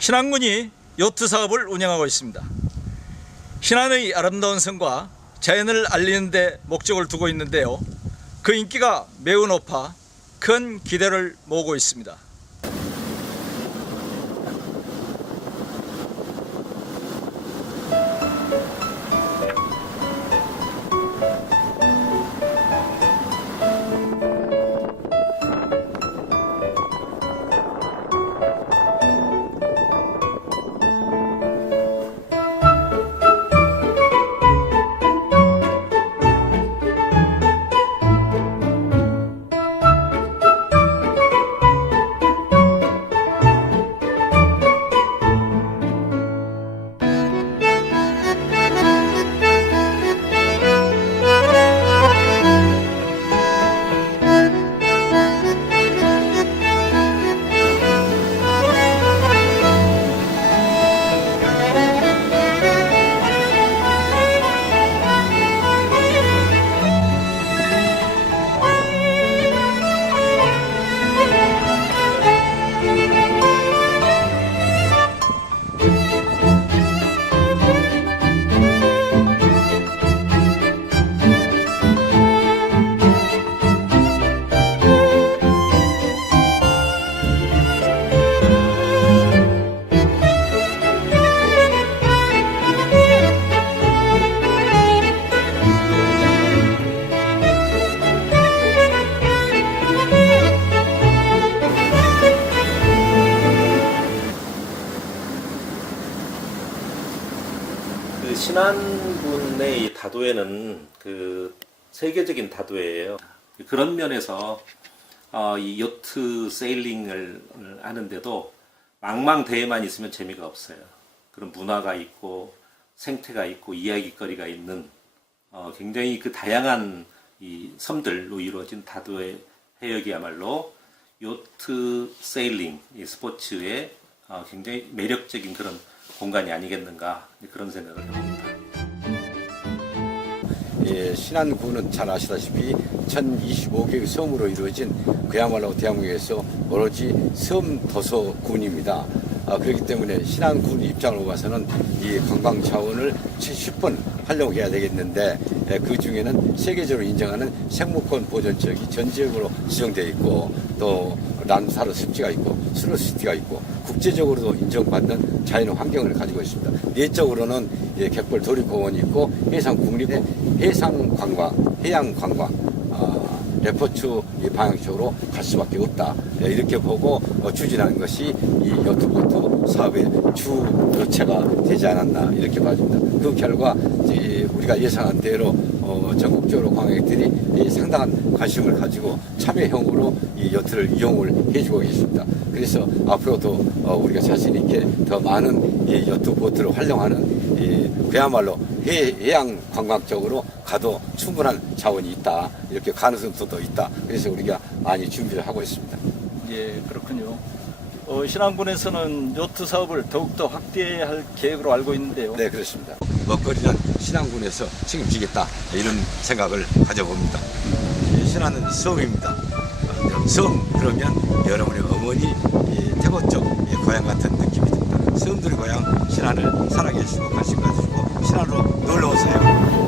신안군이 요트 사업을 운영하고 있습니다. 신안의 아름다운 성과 자연을 알리는 데 목적을 두고 있는데요. 그 인기가 매우 높아 큰 기대를 모으고 있습니다. 신안군의 이 다도해는 그 세계적인 다도해예요. 그런 면에서 어, 이 요트 세일링을 하는데도 망망대해만 있으면 재미가 없어요. 그런 문화가 있고 생태가 있고 이야기거리가 있는 어, 굉장히 그 다양한 이 섬들로 이루어진 다도해 해역이야말로 요트 세일링 이 스포츠의 어, 굉장히 매력적인 그런 공간이 아니겠는가 그런 생각을 해봅니다. 예, 신안군은 잘 아시다시피 1025개의 섬으로 이루어진 그야말로 대한민국에서 오로지 섬 도서군입니다. 아, 그렇기 때문에 신안군 입장으로 봐서는 이 관광 자원을 70번 활용해야 되겠는데 예, 그 중에는 세계적으로 인정하는 생물권 보존지역이 전 지역으로 지정되어 있고 또 람사르 습지가 있고 슬로시티가 있고 국제적으로도 인정받는 자연 환경을 가지고 있습니다. 내적으로는 예, 갯벌 도립공원이 있고 해상 국립 해상 관광, 해양 관광, 아, 레포츠 이 방향적으로 갈 수밖에 없다. 예, 이렇게 보고 어, 추진하는 것이 이 요트보트 사업의 주 요체가 되지 않았나 이렇게 봐집니다. 그 결과 우리가 예상한 대로 어, 전국적으로 관광객들이 이 상당한 관심을 가지고 참여형으로 이 요트를 이용을 해주고 있습니다. 그래서 앞으로도 어, 우리가 자신 있게 더 많은 이 요트 보트를 활용하는 이 그야말로 해, 해양 관광적으로 가도 충분한 자원이 있다. 이렇게 가능성도 있다. 그래서 우리가 많이 준비를 하고 있습니다. 예, 그렇군요. 어, 신안군에서는 요트 사업을 더욱더 확대할 계획으로 알고 있는데요. 네, 그렇습니다. 먹거리는 신안군에서 책임지겠다. 이런 생각을 가져봅니다. 예, 신안은 섬입니다. 어, 섬 그러면 여러분의 어머니 이 태국 쪽이 고향 같은 느낌이 듭 고향 신안을 사랑해 주시고 관심 가지시고 신안으로 놀러 오세요.